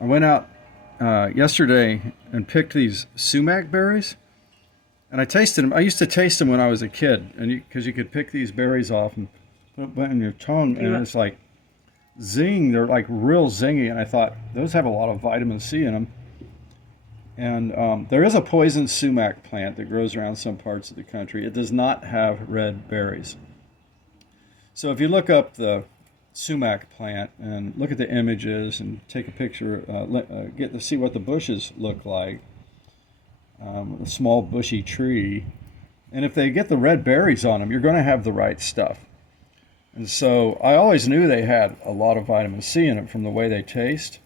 I went out yesterday and picked these sumac berries, and I tasted them. I used to taste them when I was a kid, and because you could pick these berries off and put it in your tongue, You and it's like zing. They're like real zingy, and I thought those have a lot of vitamin C in them. And there is a poison sumac plant that grows around some parts of the country. It does not have red berries. So if you look up the sumac plant and look at the images and take a picture, get to see what the bushes look like, a small bushy tree, and if they get the red berries on them, you're going to have the right stuff. And so I always knew they had a lot of vitamin C in them from the way they taste.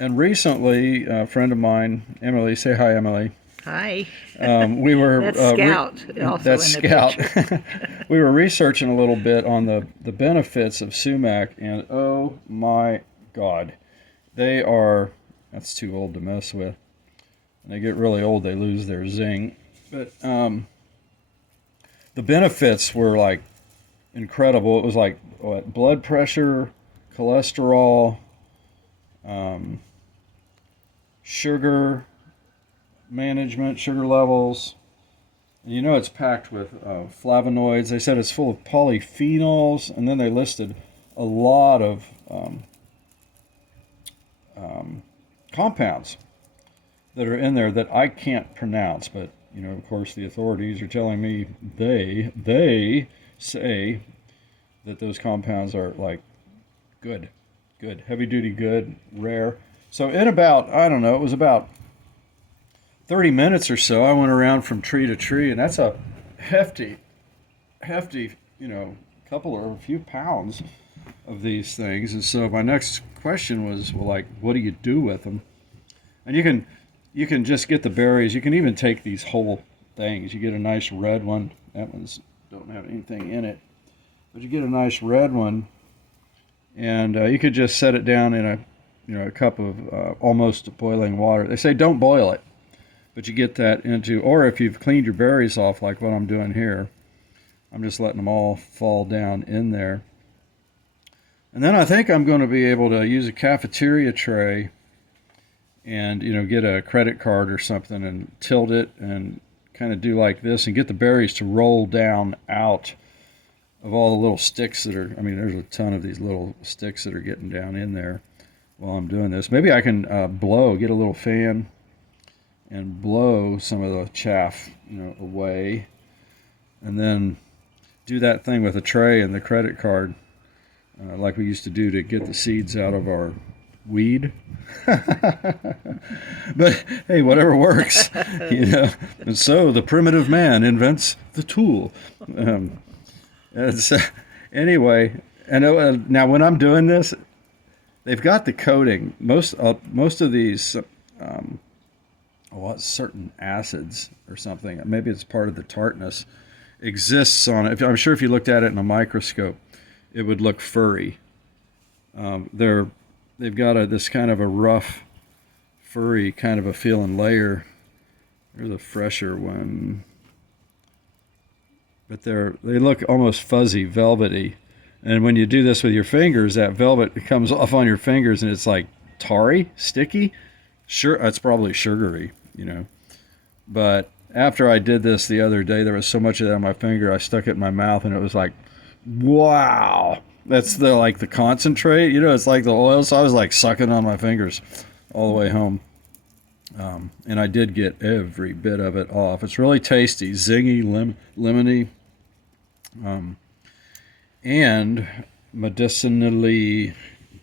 And recently, a friend of mine, Emily, say hi, Emily. Hi. We were That's Scout also that's in the Scout. picture. We were researching a little bit on the benefits of sumac, and oh my God, they are that's too old to mess with. When they get really old, they lose their zing. But the benefits were like incredible. It was like what, blood pressure, cholesterol, um, sugar management, sugar levels. You know it's packed with flavonoids. They said it's full of polyphenols, and then they listed a lot of um, compounds that are in there that I can't pronounce. But you know, of course, the authorities are telling me they say that those compounds are like good, good, heavy duty, good, rare. So in about I don't know, it was about 30 minutes or so, I went around from tree to tree, and that's a hefty, hefty, couple or a few pounds of these things. And so my next question was, well, like, what do you do with them? And you can just get the berries. You can even take these whole things. You get a nice red one. That one's don't have anything in it, but you get a nice red one, and you could just set it down in a cup of almost boiling water. They say don't boil it, but you get that into, or if you've cleaned your berries off like what I'm doing here, I'm just letting them all fall down in there. And then I think I'm going to be able to use a cafeteria tray and get a credit card or something and tilt it and kind of do like this and get the berries to roll down out of all the little sticks that are, I mean, there's a ton of these little sticks that are getting down in there while I'm doing this. Maybe I can get a little fan and blow some of the chaff, away, and then do that thing with a tray and the credit card, like we used to do to get the seeds out of our weed. But hey, whatever works, And so the primitive man invents the tool. It's, anyway, and now when I'm doing this, they've got the coating. Most of these. Certain acids or something. Maybe it's part of the tartness exists on it. I'm sure if you looked at it in a microscope, it would look furry. They've got this kind of a rough, furry kind of a feeling layer. There's a fresher one, but they look almost fuzzy, velvety. And when you do this with your fingers, that velvet comes off on your fingers, and it's like tarry, sticky. Sure, it's probably sugary. But after I did this the other day, there was so much of that on my finger, I stuck it in my mouth, and it was like, wow. That's the concentrate. It's like the oil. So I was like sucking on my fingers all the way home. And I did get every bit of it off. It's really tasty, zingy, lemony, and medicinally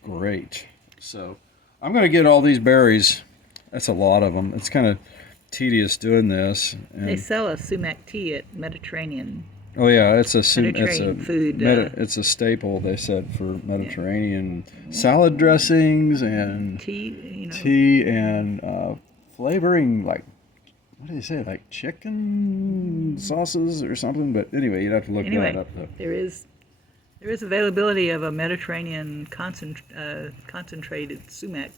great. So I'm going to get all these berries. That's a lot of them. It's kind of tedious doing this. They And sell a sumac tea at Mediterranean oh yeah, it's Mediterranean food. it's a staple. They said for Yeah, Mediterranean salad dressings and tea. tea and flavoring like what do you say like chicken sauces or something. But anyway, you'd have to look that Anyway, up though. there is availability of a Mediterranean concentrated sumac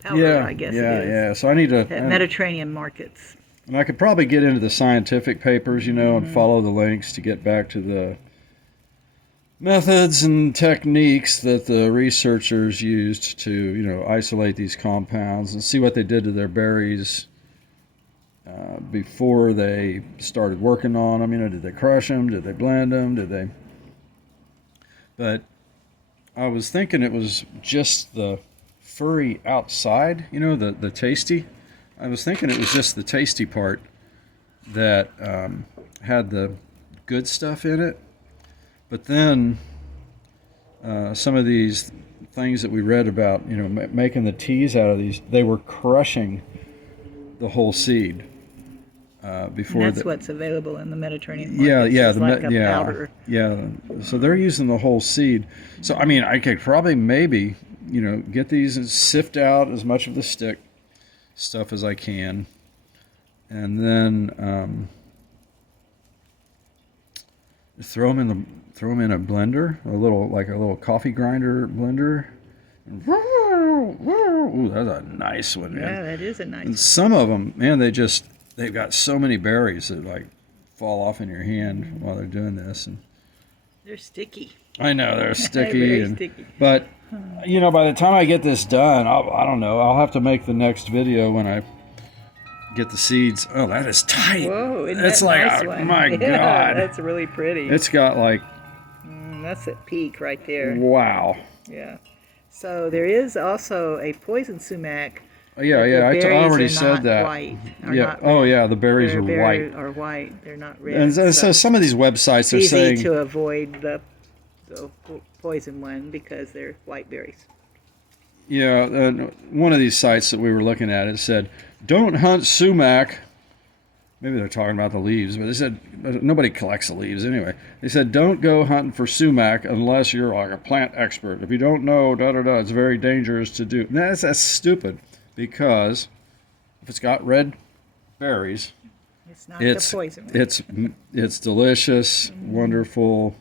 powder, Yeah, I guess it yeah, is, yeah. So I need to, at Mediterranean markets. and I could probably get into the scientific papers, and follow the links to get back to the methods and techniques that the researchers used to, isolate these compounds and see what they did to their berries before they started working on them. Did they crush them? Did they blend them? Did they? But I was thinking it was just the furry outside, the tasty. I was thinking it was just the tasty part that had the good stuff in it. But then some of these things that we read about, making the teas out of these, they were crushing the whole seed before. And that's what's available in the Mediterranean market. Yeah, like a powder. Yeah. So they're using the whole seed. So I could probably maybe get these and sift out as much of the stick stuff as I can, and then throw them in a blender, a little coffee grinder blender. Ooh, that's a nice one, man. Yeah, that is a nice And one. some of them, man, they've got so many berries that like fall off in your hand while they're doing this, and They're sticky. I know they're sticky. Very sticky. But by the time I get this done, I don't know. I'll have to make the next video when I get the seeds. Oh, that is tight. Whoa, isn't It's that like, nice one? my Yeah, God. that's really pretty. It's got like, That's a peak right there. wow. Yeah. So there is also a poison sumac. Yeah, but yeah. the I berries already are said not that. White, are Yeah. not Oh, red. yeah. The berries Their are berries white. are white. They're not red. And so some of these websites are easy saying, to avoid the poison one because they're white berries. yeah, one of these sites that we were looking at, it said, don't hunt sumac. Maybe they're talking about the leaves, but they said nobody collects the leaves anyway. They said don't go hunting for sumac unless you're like a plant expert. If you don't know, it's very dangerous to do. That's stupid, because if it's got red berries, It's not it's the poison one. it's delicious, wonderful,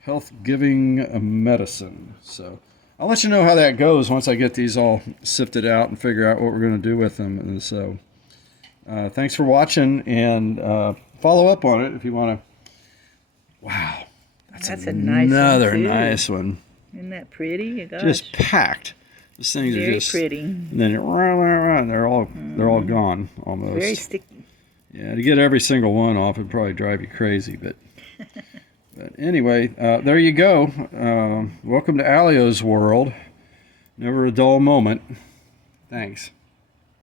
health-giving medicine. So I'll let you know how that goes once I get these all sifted out and figure out what we're going to do with them. And so. Thanks for watching, and follow up on it if you want to. Wow, That's a nice one, another too. nice one. Isn't that pretty? Gosh, Just packed. These things are very just pretty. And then they're all gone almost. Very sticky. Yeah, to get every single one off would probably drive you crazy, but anyway, there you go. Welcome to Alio's world. Never a dull moment. Thanks.